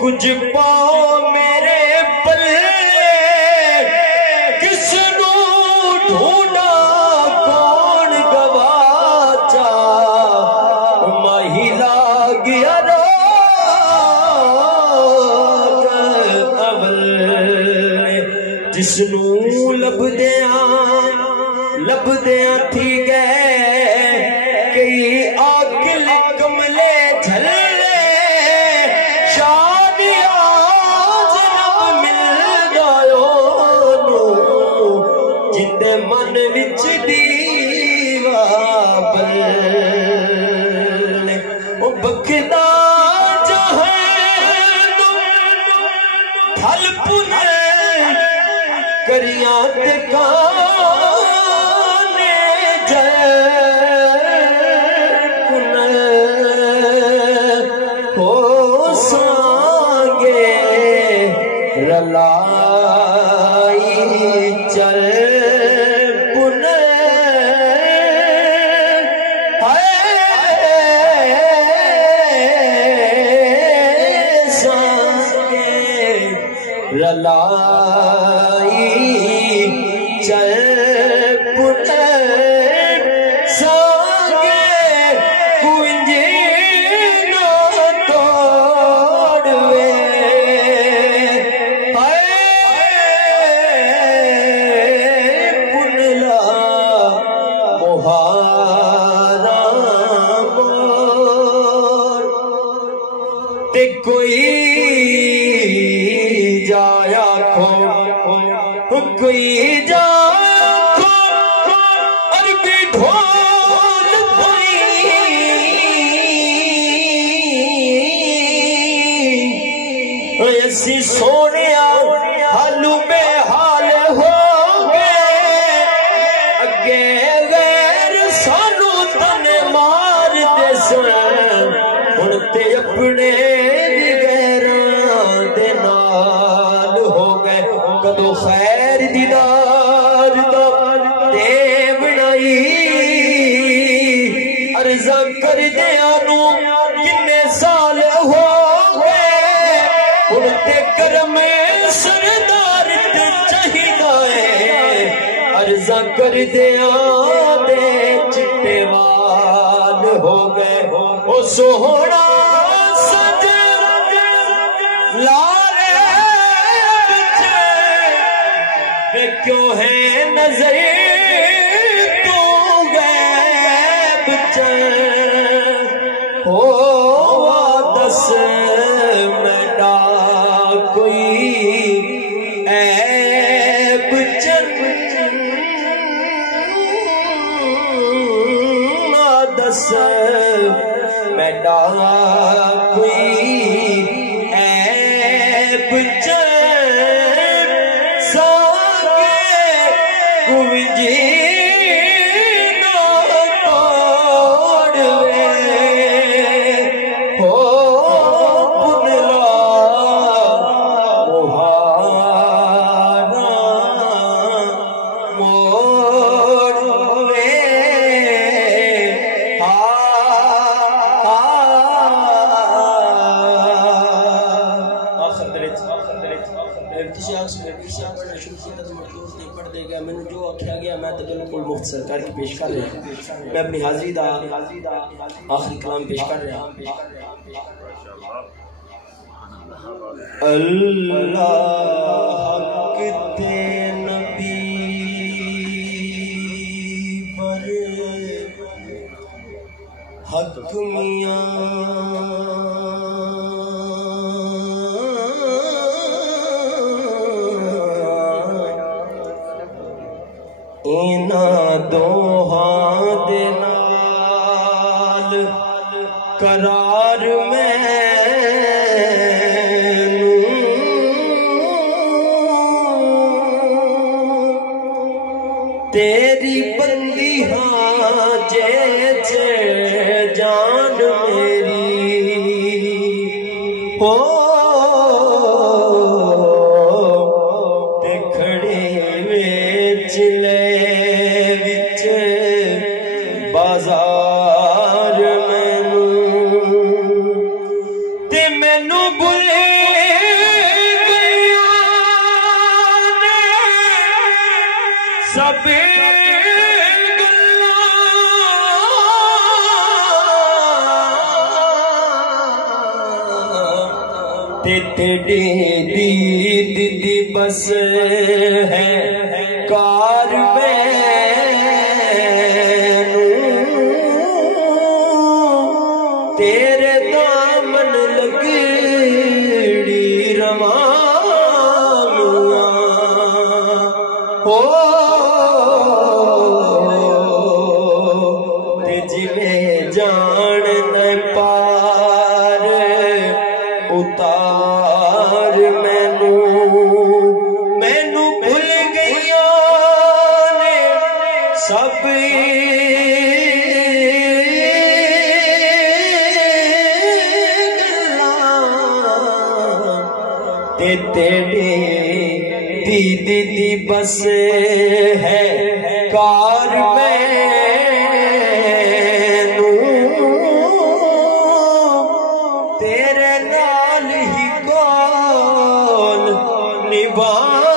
कुछ पाओ मेरे पल्ले किसनू ढूंढा कौन गवाचा महिला गया अवल जिसनू लभदिया थी गए कई आकिल कमले झल्ले जिंदे मन विच दीवा बल्ले ओ बखदा जहान फल पुने करियां ते काने जय हो सांगे रलाई चल रलाई चल पुने सांगे कुंजी न तोड़वे पुनला मोहारा मोर ते कोई जाया कोई जाया अरबी ढोल ऐसी सोने हालू में हाल हो गए अगे गैर सानू तने मार दे हुण ते अपने कदों खैर दीदार दे बनाई अर्जा कर दिया किन्ने साल हो गए हुण ते करम सरदार ते चाहिदा है अर्जा कर दिया दे चिट्टे वाल हो गए ओ सोहना क्यों है नजर तू गैब हो दस मेरा कोई ऐब दस मेरा कोई ऐब तुसी आख सके पढ़ना शुरू किया तो मखलूक नहीं पढ़ देगा। मैंने जो आख्या गया मैं तो बिल्कुल मुख्तसर करके पेश कर रहा। मैं अपनी हाजिरी दा आखिरी कलाम पेश कर रहा। अल्लाह के नबी पर हक मियां इना दोहां दे नाल करार तेरी बंदी हाँ जे जान मेरी हो ते खड़े विच ले विच बाजार मैनू ते मैनू बुले सब तेरे दीद दी बस है कार मैनू तेरे दामन लगड़ी रवानुआ हो ते जिवें जान न पार उतार मैनू मैनू भुल गईया ने सब ते तेरे दीदी दी बस है कार मैनू तेरे नाल ही कौन निभाए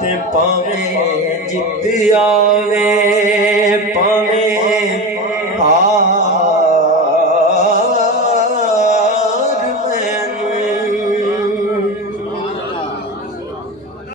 ते पावे जित आवे